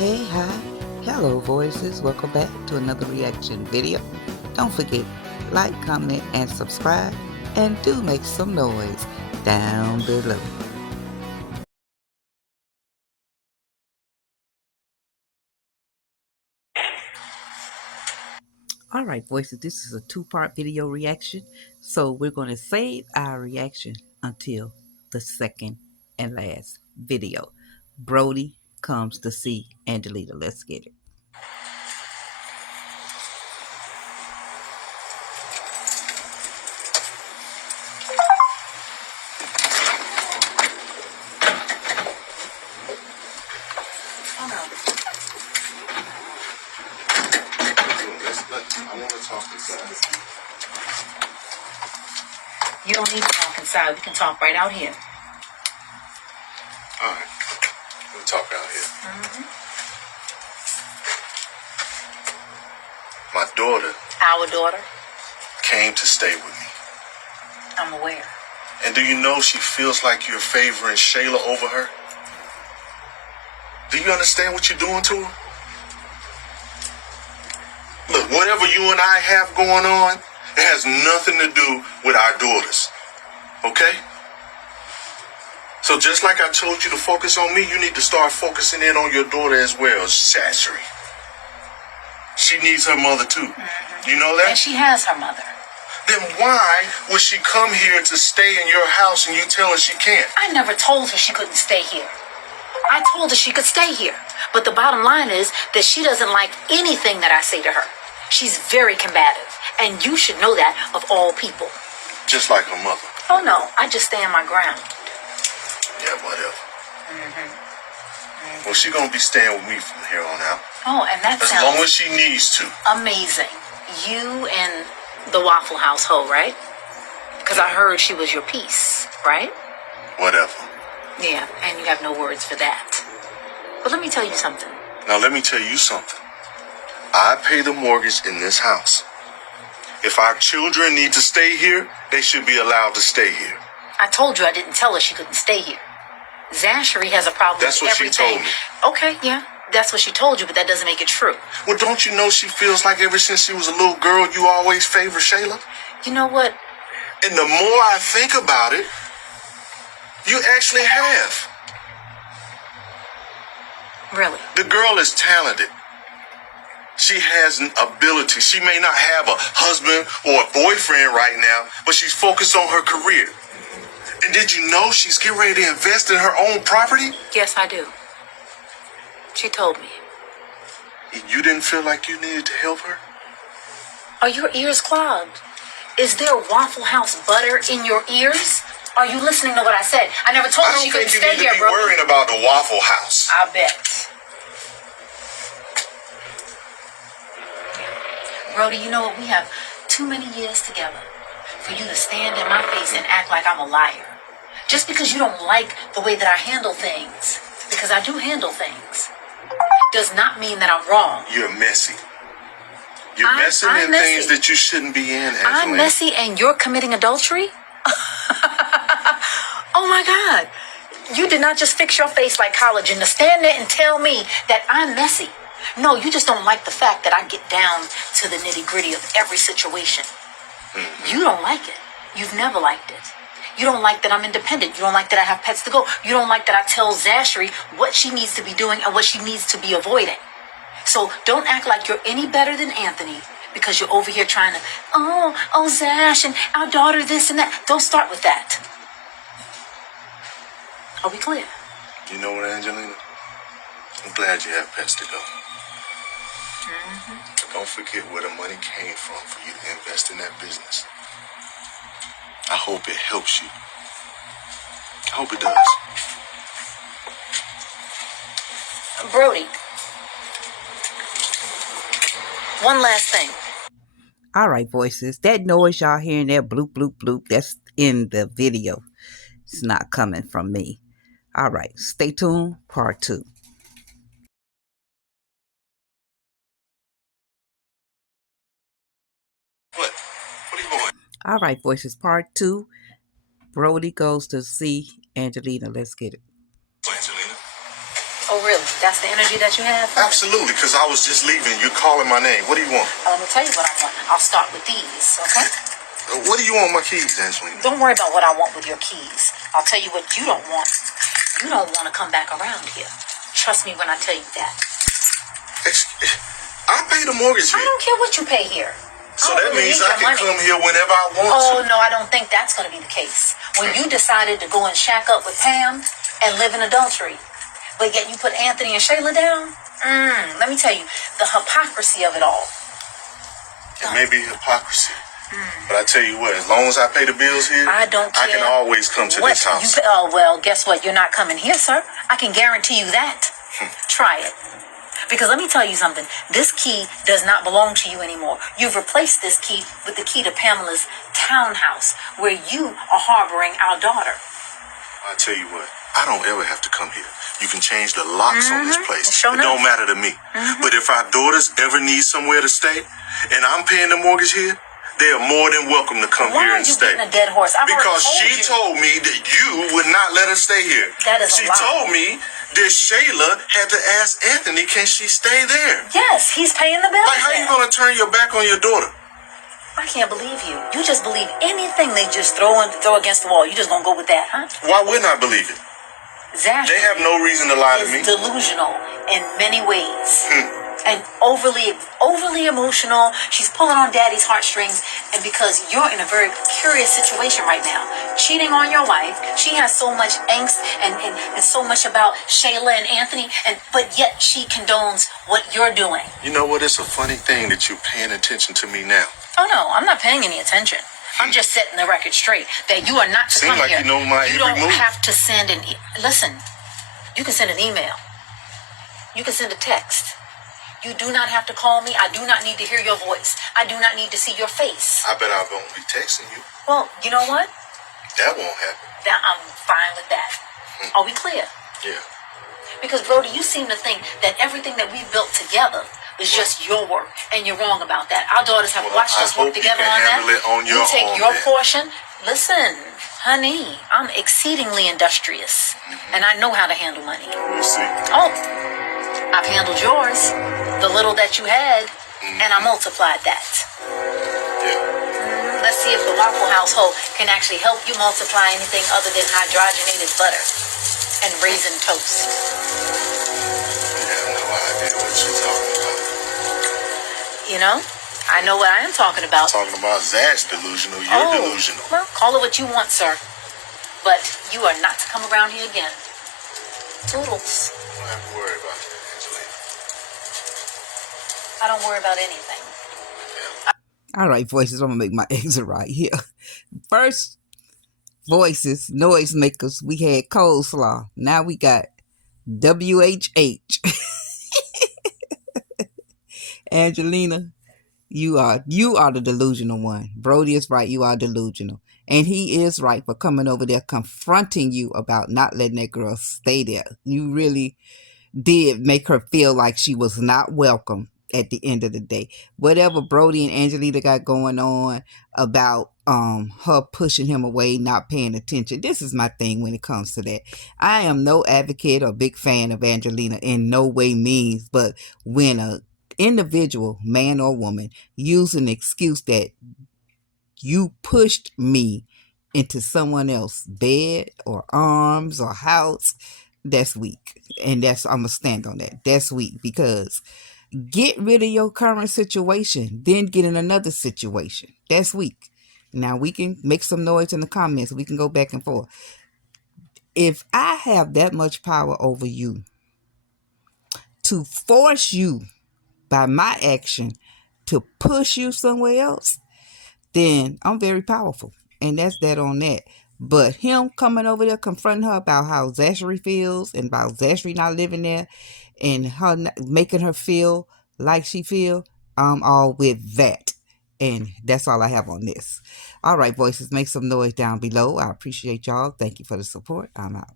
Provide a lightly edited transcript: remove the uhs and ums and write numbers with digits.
Hey, hi, hello voices, welcome back to another reaction video. Don't forget, like, comment, and subscribe, and do make some noise down below. Alright voices, this is a two-part video reaction, so we're going to save our reaction until the second and last video. Brody comes to see Angelina. Let's get it. I want to talk inside. You don't need to talk inside. We can talk right out here. All right. We'll talk out here. My daughter Our daughter, came to stay with me. I'm aware. And do you know she feels like you're favoring Shayla over her? Do you understand what you're doing to her? Look, whatever you and I have going on, it has nothing to do with our daughters. Okay? So just like I told you to focus on me, you need to start focusing in on your daughter as well, Shashery. She needs her mother too. You know that? And she has her mother. Then why would she come here to stay in your house and you tell her she can't? I never told her she couldn't stay here. I told her she could stay here. But the bottom line is that she doesn't like anything that I say to her. She's very combative. And you should know that of all people. Just like her mother. Oh no, I just stand my ground. Yeah, whatever. Well, she's gonna be staying with me from here on out. Oh, and that As sounds long as she needs to. amazing. You and the Waffle household, right? Because I heard she was your piece, right? Whatever. Yeah, and you have no words for that. But let me tell you something. Now let me tell you something. I pay the mortgage in this house. If our children need to stay here, they should be allowed to stay here. I told you I didn't tell her she couldn't stay here. Zachary has a problem That's with what she everything. told me. Okay, yeah, that's what she told you, but that doesn't make it true. Well, don't you know she feels like ever since she was a little girl, you always favor Shayla? You know what? And the more I think about it, you actually have. Really? The girl is talented. She has an ability. She may not have a husband or a boyfriend right now, but she's focused on her career. And did you know she's getting ready to invest in her own property? Yes, I do. She told me. And you didn't feel like you needed to help her? Are your ears clogged? Is there Waffle House butter in your ears? Are you listening to what I said? I never told I her don't she couldn't think you stay need to here, be bro. worrying about the Waffle House. I bet. Brody, you know what? We have too many years together for you to stand in my face and act like I'm a liar. Just because you don't like the way that I handle things, because I do handle things, does not mean that I'm wrong. You're messy. You're I'm messing in messy. things that you shouldn't be in, Angelina. I'm messy and you're committing adultery? Oh my God. You did not just fix your face like collagen to stand there and tell me that I'm messy. No, you just don't like the fact that I get down to the nitty gritty of every situation. You don't like it. You've never liked it. You don't like that I'm independent. You don't like that I have pets to go. You don't like that I tell Zachary what she needs to be doing and what she needs to be avoiding. So don't act like you're any better than Anthony because you're over here trying to, oh, Zash and our daughter this and that. Don't start with that. Are we clear? You know what, Angelina? I'm glad you have pets to go. But don't forget where the money came from for you to invest in that business. I hope it helps you. I hope it does. Brody, one last thing. Alright voices, that noise y'all hearing there, bloop bloop bloop, that's in the video. It's not coming from me. Alright, stay tuned, part 2. What? What are you going? Alright voices, part 2. Brody goes to see Angelina. Let's get it. Angelina, Oh, really? That's the energy that you have? Absolutely, because I was just leaving. You're calling my name. What do you want? Let me tell you what I want. I'll start with these, okay? What do you want my keys, Angelina? Don't worry about what I want with your keys. I'll tell you what you don't want. You don't want to come back around here. Trust me when I tell you that. I pay the mortgage I here. don't care what you pay here. So that means I can come here whenever I want Oh, to. no, I don't think that's going to be the case. When you decided to go and shack up with Pam and live in adultery, but yet you put Anthony and Shayla down, let me tell you, the hypocrisy of it all. It may be hypocrisy. But I tell you what, as long as I pay the bills here, I don't care. I can always come to this house. Oh, well, guess what? You're not coming here, sir. I can guarantee you that. Try it. Because let me tell you something. This key does not belong to you anymore. You've replaced this key with the key to Pamela's townhouse, where you are harboring our daughter. I tell you what, I don't ever have to come here. You can change the locks on this place. Sure It don't matter to me. But if our daughters ever need somewhere to stay, and I'm paying the mortgage here, they are more than welcome to come here and stay. Why are you getting a dead horse? Because she told me that you would not let her stay here. That is she a lie. told me that Shayla had to ask Anthony, can she stay there? Yes, he's paying the bill. Like, how you going to turn your back on your daughter? I can't believe you. You just believe anything they just throw against the wall. You just gonna go with that, huh? Why wouldn't I believe it? Zachary They have no reason to lie to me. is delusional in many ways. And overly emotional. She's pulling on daddy's heartstrings. And because you're in a very curious situation right now, cheating on your wife, she has so much angst and so much about Shayla and Anthony, but yet she condones what you're doing. You know what? It's a funny thing that you're paying attention to me now. Oh no, I'm not paying any attention. I'm just setting the record straight that you are not to Seems come like here. you know my You every don't move. have to send an listen. You can send an email. You can send a text. You do not have to call me. I do not need to hear your voice. I do not need to see your face. I bet I won't be texting you. Well, you know what? That won't happen. I'm fine with that. Are we clear? Yeah. Because, Brody, you seem to think that everything that we've built together is just your work, and you're wrong about that. Our daughters have watched us work together on that. You take your portion. Listen, honey, I'm exceedingly industrious, and I know how to handle money. We'll see. Oh, I've handled yours, the little that you had, and I multiplied that. Yeah. Let's see if the Waffle household can actually help you multiply anything other than hydrogenated butter and raisin toast. You have no idea what you're talking about. You know, I know what I am talking about. Talking about Zach's delusional. You're delusional. Well, call it what you want, sir. But you are not to come around here again. Toodles. You don't have to worry about that, Angelina. I don't worry about anything. All right, voices. I'm gonna make my exit right here. First, voices, noise makers. We had coleslaw. Now we got WHH. Angelina, you are the delusional one. Brody is right. You are delusional, and he is right for coming over there confronting you about not letting that girl stay there. You really did make her feel like she was not welcome at the end of the day. Whatever Brody and Angelina got going on about her pushing him away, not paying attention. This is my thing when it comes to that. I am no advocate or big fan of Angelina in no way means, but when a individual, man or woman, use an excuse that you pushed me into someone else's bed or arms or house, that's weak. And I'm going to stand on that. That's weak, because get rid of your current situation, then get in another situation. That's weak. Now we can make some noise in the comments. We can go back and forth. If I have that much power over you to force you by my action to push you somewhere else, then I'm very powerful. And that's that on that. But him coming over there confronting her about how Zachary feels and about Zachary not living there and her making her feel like she feel, I'm all with that. And that's all I have on this. All right, voices, make some noise down below. I appreciate y'all. Thank you for the support. I'm out.